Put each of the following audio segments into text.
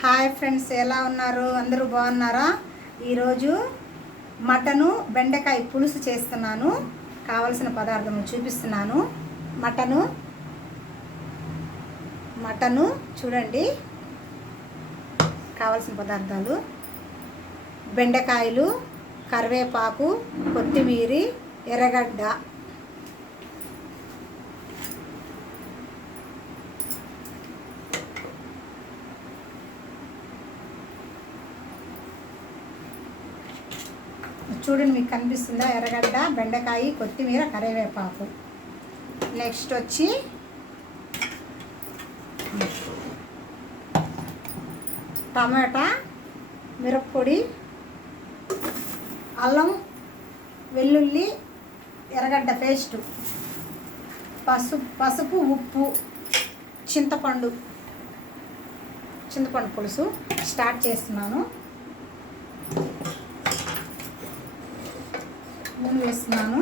Hi friends ఎలా ఉన్నారు? అందరూ బాగున్నారా? ఈరోజు మటను బెండకాయ పులుసు చేస్తున్నాను. కావలసిన పదార్థం చూపిస్తున్నాను. మటను మటను చూడండి. కావలసిన పదార్థాలు. బెండకాయలు కరివేపాకు కొత్తిమీర ఎర్రగడ్డ. చూడండి మీకు కనిపిస్తుందా ఎర్రగడ్డ బెండకాయ కొత్తిమీర కరివేపాకు. నెక్స్ట్ వచ్చి టమాటా మిరప్పొడి అల్లం వెల్లుల్లి ఎర్రగడ్డ పేస్టు పసుపు పసుపు ఉప్పు చింతపండు చింతపండు పులుసు. స్టార్ట్ చేస్తున్నాను నూనె వేస్తున్నాను.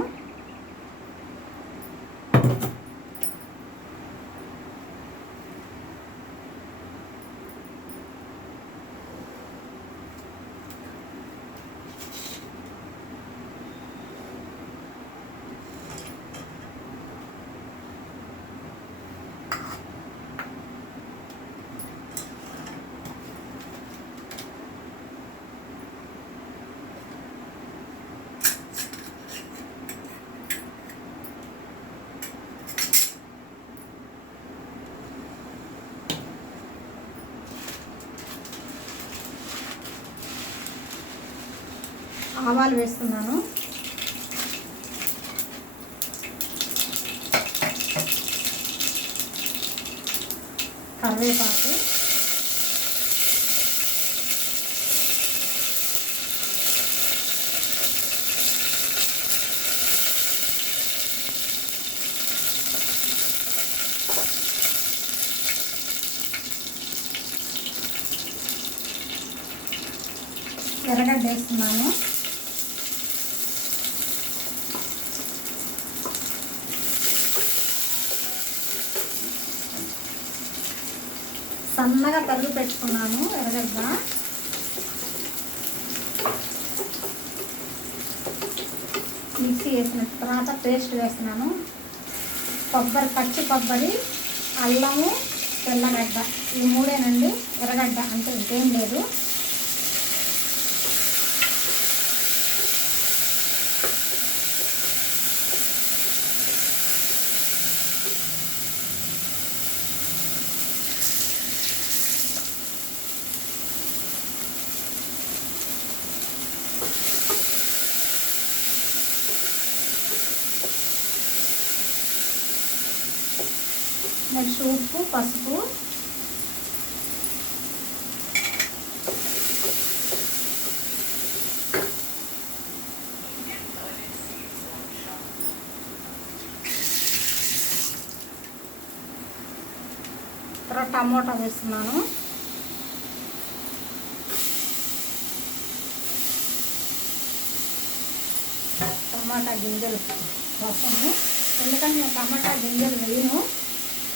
ఆవాలు వేస్తున్నాను. కరివేపాకు. ఎర్రగడ్డ వేస్తున్నాను. తరుగు పెట్టుకున్నాను. ఎర్రగడ్డ మిక్సీ వేసిన తర్వాత పేస్ట్ వేస్తున్నాను. కొబ్బరి పచ్చి కొబ్బరి అల్లము తెల్లగడ్డ. ఈ మూడేనండి. ఎర్రగడ్డ అంటే ఇంకేం లేదు నెక్స్ట్ ఉప్పు పసుపు. తర్వాత టమోటా వేస్తున్నాను. టమాటా గింజలు రసము. ఎందుకంటే నేను టమాటా గింజలు వేయను.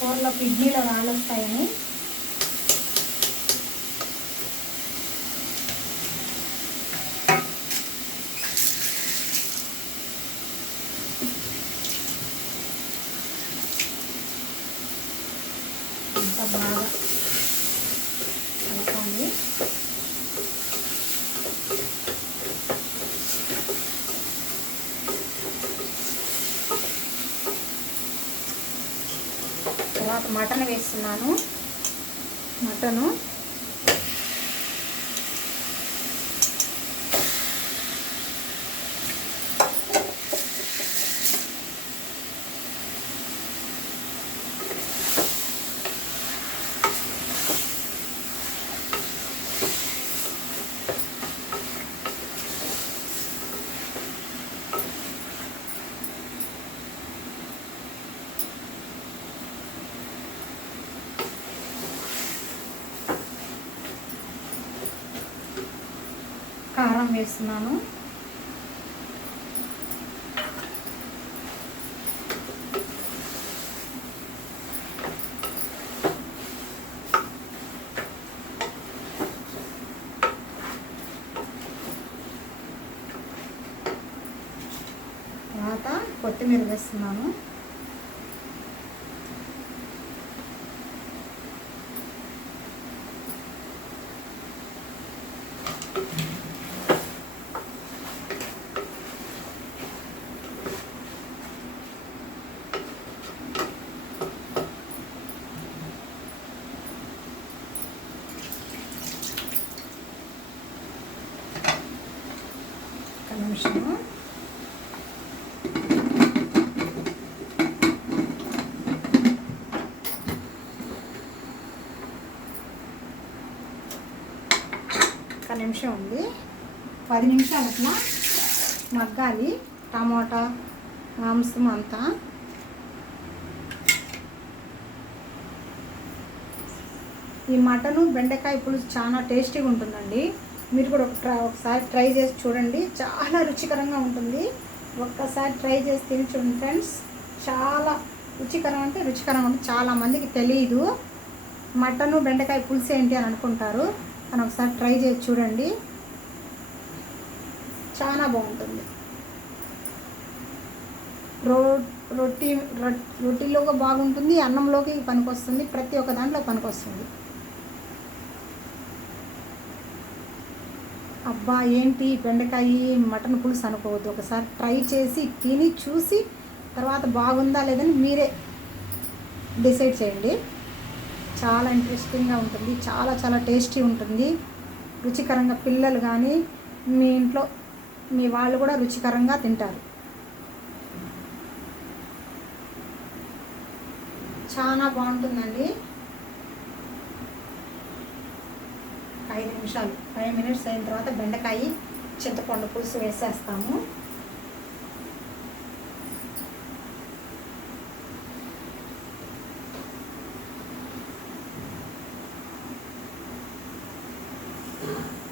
కూరలో కిడ్నీలో రాళ్ళు వస్తాయని కారం వేస్తున్నాను. తర్వాత కొత్తిమీర వేస్తున్నాను. నిమిషం ఉంది. పది నిమిషాలు అట్లా మగ్గాలి. టమాటా మాంసం అంతా. ఈ మటను బెండకాయ పులుసు చాలా టేస్టీగా ఉంటుందండి. మీరు కూడా ఒక ఒకసారి ట్రై చేసి చూడండి. చాలా రుచికరంగా ఉంటుంది. ఒక్కసారి ట్రై చేసి తిని చూడండి ఫ్రెండ్స్. చాలా రుచికరం అంటే రుచికరం అంటే చాలా మందికి తెలియదు మటను బెండకాయ పులుసు ఏంటి అని అనుకుంటారు. అని ఒకసారి ట్రై చేసి చూడండి. చాలా బాగుంటుంది. రో రొట్టి రొ- రొట్టిలోకి బాగుంటుంది. అన్నంలోకి పనికొస్తుంది. ప్రతి ఒక్క దాంట్లో పనికొస్తుంది. అబ్బా ఏంటి బెండకాయ మటన్ పులుసు అనుకోవద్దు. ఒకసారి ట్రై చేసి తిని చూసి తర్వాత బాగుందా లేదని మీరే డిసైడ్ చేయండి. చాలా ఇంట్రెస్టింగ్గా ఉంటుంది. చాలా చాలా టేస్టీ ఉంటుంది. రుచికరంగా పిల్లలు కానీ మీ ఇంట్లో మీ వాళ్ళు కూడా రుచికరంగా తింటారు. చాలా బాగుంటుందండి. ఐదు నిమిషాలు. ఫైవ్ మినిట్స్ అయిన తర్వాత బెండకాయ చింతపండు పులుసు వేసేస్తాము. Amen.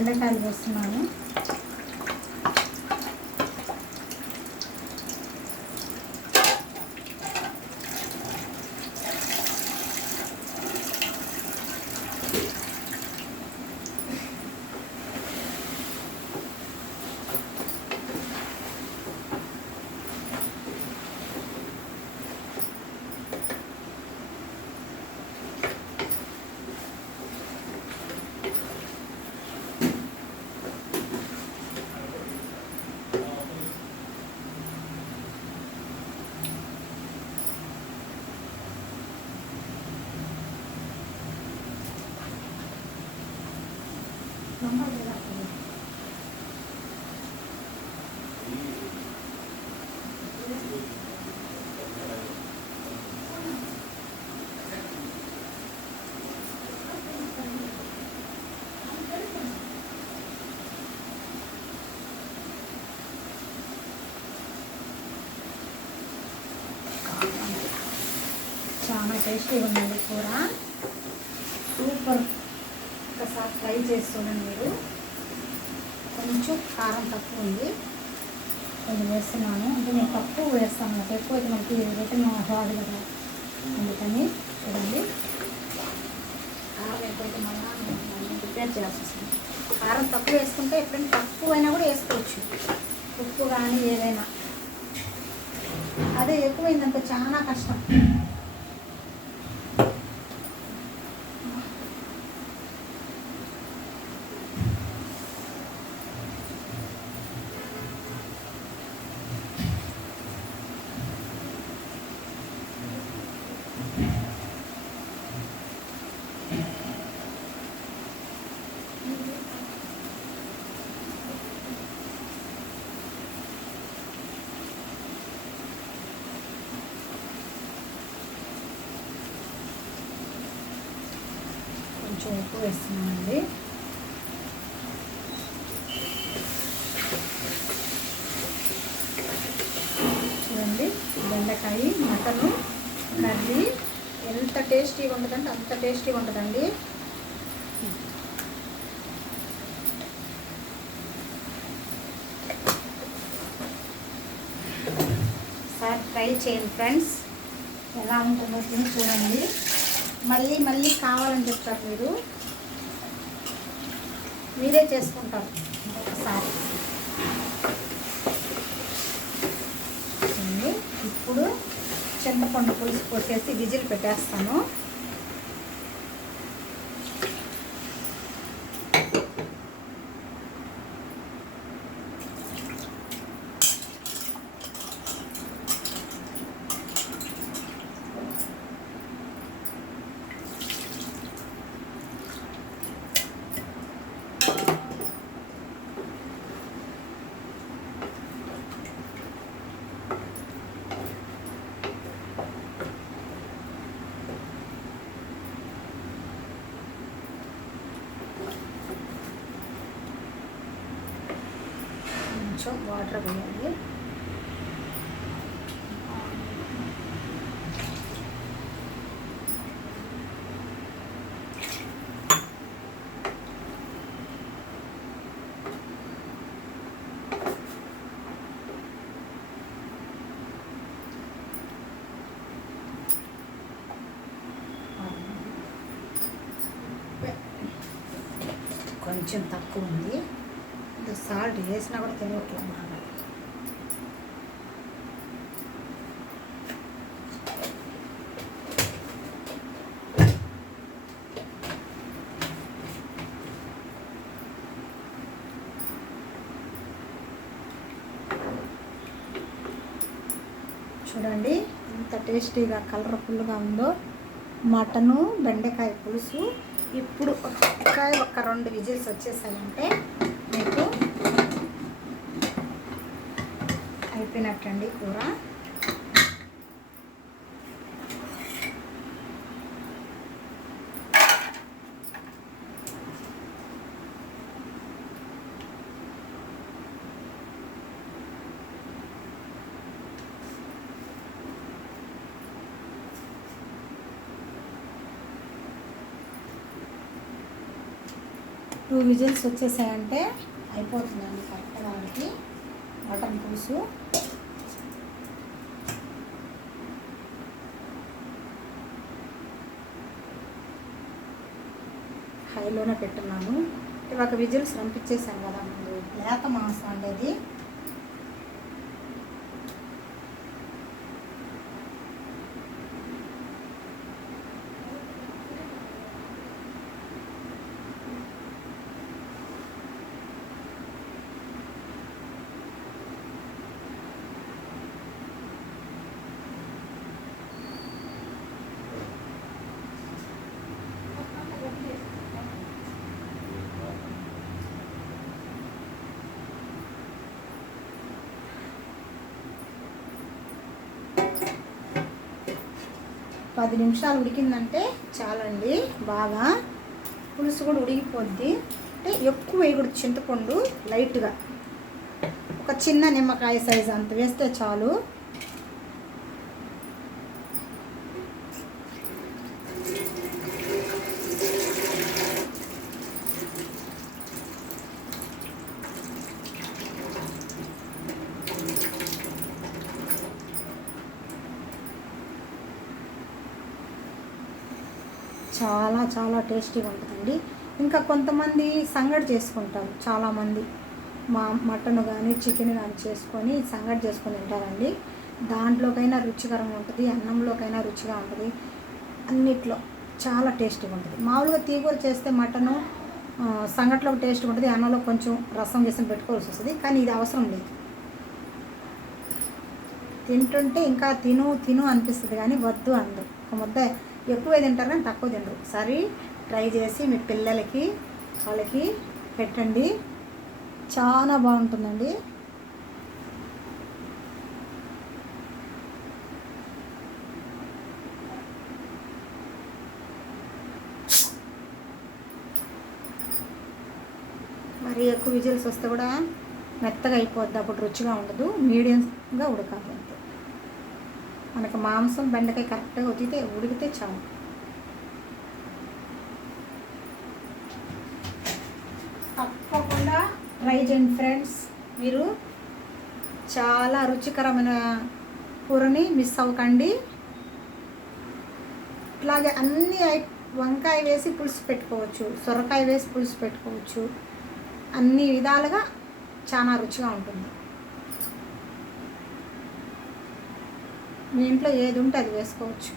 బెండకాయలు వేస్తున్నాను చాలా టేస్టీగా ఉందండి కూర. సూపర్ ఒకసారి ట్రై చేసి మీరు. కొంచెం కారం తక్కువ ఉంది. కొంచెం వేస్తున్నాను. అంటే నేను తక్కువ వేస్తాను. నాకు ఎక్కువ అయితే మనకి రిటర్న్ రాదు కదా అందుకని చూడండి. కారం ఎక్కువైతే మళ్ళీ మళ్ళీ ప్రిపేర్ చేయాల్సి వస్తుంది. కారం తక్కువ వేసుకుంటే ఎప్పుడైనా తక్కువ అయినా కూడా వేసుకోవచ్చు. ఉప్పు కానీ ఏదైనా. అదే ఎక్కువైందంటే చాలా కష్టం కొంచెం ఉప్పు వేస్తున్నానండి చూడండి బెండకాయ మటను కర్రీ. ఎంత టేస్టీగా ఉంటుందంటే అంత టేస్టీగా ఉంటుందండి. సార్ ట్రై చేయండి ఫ్రెండ్స్. ఎలా ఉంటుందో తిని చూడండి. మళ్ళీ మళ్ళీ కావాలని చెప్తారు మీరు. మీరే చేసుకుంటారు ఒకసారి. ఇప్పుడు చింతపండు పులుసు పోసేసి విజిల్ పెట్టేస్తాను. కొంచెం వాటర్ పోయాలి కొంచెం తక్కువ ఉంది. సాల్ట్ వేసినా కూడా తెలియట్లేదు బాగా చూడండి ఎంత టేస్టీగా కలర్ఫుల్గా ఉందో. మటను బెండకాయ పులుసు. ఇప్పుడు ఒక్క ఒక రెండు విజిల్స్ వచ్చేసాయంటే అయిపోయినట్టండి కూర. టూ విజిల్స్ వచ్చేసాయంటే అయిపోతుందండి కరెక్ట్గా వాడికి మటన్ పులుసు హైలోనే పెట్టున్నాను. ఒక విజిల్స్ రంపించేసాను కదా ముందు. లేత మాంసం అనేది అది పది నిమిషాలు ఉడికిందంటే చాలండి బాగా పులుసు కూడా ఉడికిపోద్ది. అంటే ఎక్కువ వేయకూడదు చింతపండు లైట్గా. ఒక చిన్న నిమ్మకాయ సైజు అంత వేస్తే చాలు. చాలా టేస్టీగా ఉంటుందండి. ఇంకా కొంతమంది సంగటి చేసుకుంటారు చాలామంది. మా మటన్ కానీ చికెన్ కానీ చేసుకొని సంగటి చేసుకొని తింటారండి. దాంట్లోకైనా రుచికరంగా ఉంటుంది అన్నంలోకైనా రుచిగా ఉంటుంది. అన్నిట్లో చాలా టేస్టీగా ఉంటుంది. మామూలుగా తీగూర చేస్తే మటను సంగట్లో టేస్ట్ ఉంటుంది అన్నంలో కొంచెం రసం చేసి పెట్టుకోవాల్సి వస్తుంది కానీ ఇది అవసరం లేదు. తింటుంటే ఇంకా తిను తిను అనిపిస్తుంది కానీ వద్దు అందు. ఒక ముద్ద ఎక్కువ తింటారు కానీ తక్కువ తినరు. ఒకసారి ట్రై చేసి మీ పిల్లలకి వాళ్ళకి పెట్టండి. చాలా బాగుంటుందండి. మరి ఎక్కువ విజిల్స్ వస్తే కూడా మెత్తగా అయిపోద్ది. అప్పుడు రుచిగా ఉండదు. మీడియంగా ఉడకాలి అంతే. మనకు మాంసం బెండకాయ కరెక్ట్గా ఉతికితే ఉడికితే చాలు. తప్పకుండా ట్రై చేయండి ఫ్రెండ్స్. మీరు చాలా రుచికరమైన కూరని మిస్ అవ్వకండి. ఇట్లాగే అన్ని ఐ- వంకాయ వేసి పులుసు పెట్టుకోవచ్చు సొరకాయ వేసి పులుసు పెట్టుకోవచ్చు. అన్ని విధాలుగా చాలా రుచిగా ఉంటుంది. మీ ఇంట్లో ఏది ఉంటే అది వేసుకోవచ్చు.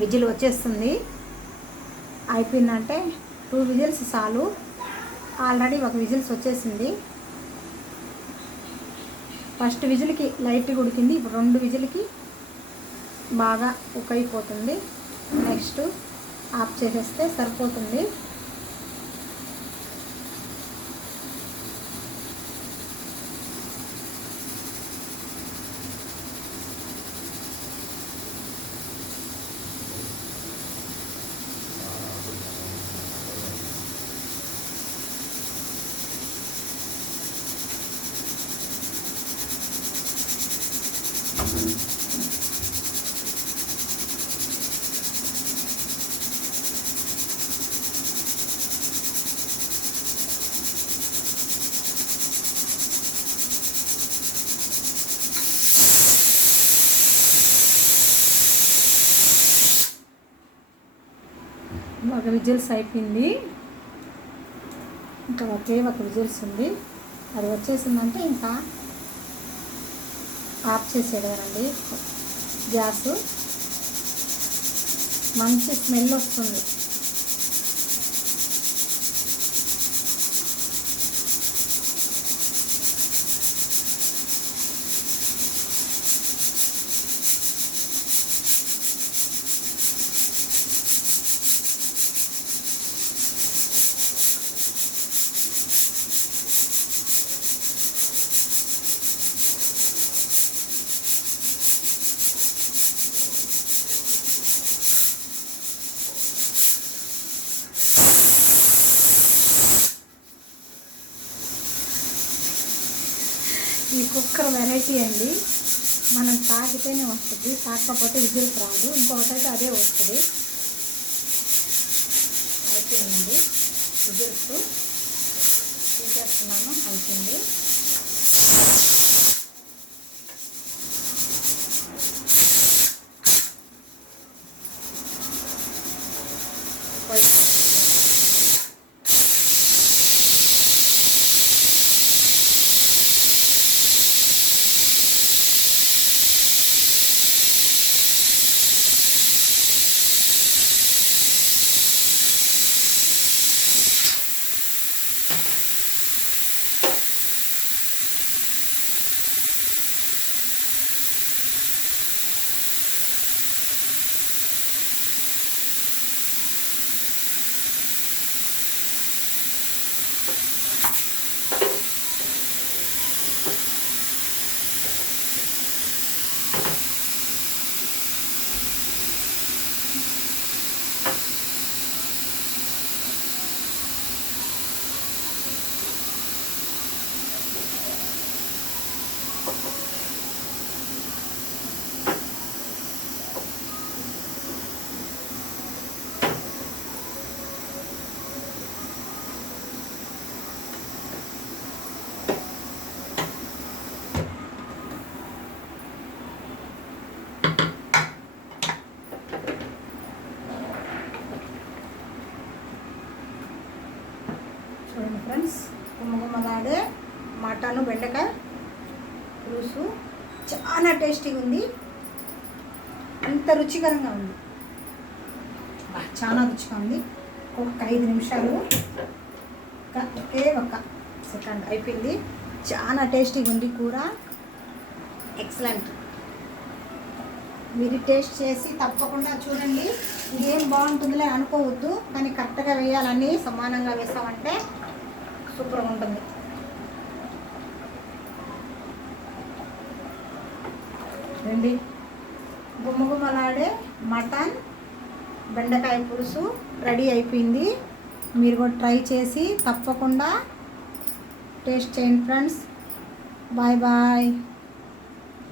విజిల్ వచ్చేస్తుంది. అయిపోయిందంటే టూ విజిల్స్ చాలు. ఆల్రెడీ ఒక విజిల్స్ వచ్చేసింది. ఫస్ట్ విజిల్కి లైట్గా ఉడికింది. ఇప్పుడు రెండు విజిల్కి బాగా కుక్ అయిపోతుంది. నెక్స్ట్ ఆఫ్ చేసేస్తే సరిపోతుంది. ఒక విజిల్స్ అయిపోయింది. ఇంకా ఒకే ఒక విజిల్స్ ఉంది. అది వచ్చేసిందంటే ఇంకా ఆఫ్ చేసేయడమేనండి. గ్యాస్. మంచి స్మెల్ వస్తుంది. కుక్కర్ వెరైటీ అండి. మనం తాకితేనే వస్తుంది తాకపోతే విజిల్కి రాదు. ఇంకొకటి అయితే అదే వస్తుంది. అయిపోయిందండి. విజిల్స్ తీసేస్తున్నాను. అయిపోయింది పోయి చూడండి ఫ్రెండ్స్ గుమ్మగుమ్మలాడే మటన్ బెండకాయ పులుసు. చాలా టేస్టీగా ఉంది. అంత రుచికరంగా ఉంది. చాలా రుచిగా ఉంది. ఒక ఐదు నిమిషాలు. ఒక- ఒకే ఒక సెకండ్ అయిపోయింది. చాలా టేస్టీగా ఉంది కూర. ఎక్సలెంట్ మీరు టేస్ట్ చేసి తప్పకుండా చూడండి. ఇదేం బాగుంటుందిలే అనుకోవద్దు. కానీ కరెక్ట్గా వేయాలని సమానంగా వేసామంటే సూపర్గా ఉంటుంది. రండి. గుమ్మగుమ్మలాడే మటన్ బెండకాయ పులుసు రెడీ అయిపోయింది. మీరు కూడా ట్రై చేసి తప్పకుండా టేస్ట్ చేయండి ఫ్రెండ్స్. Bye bye.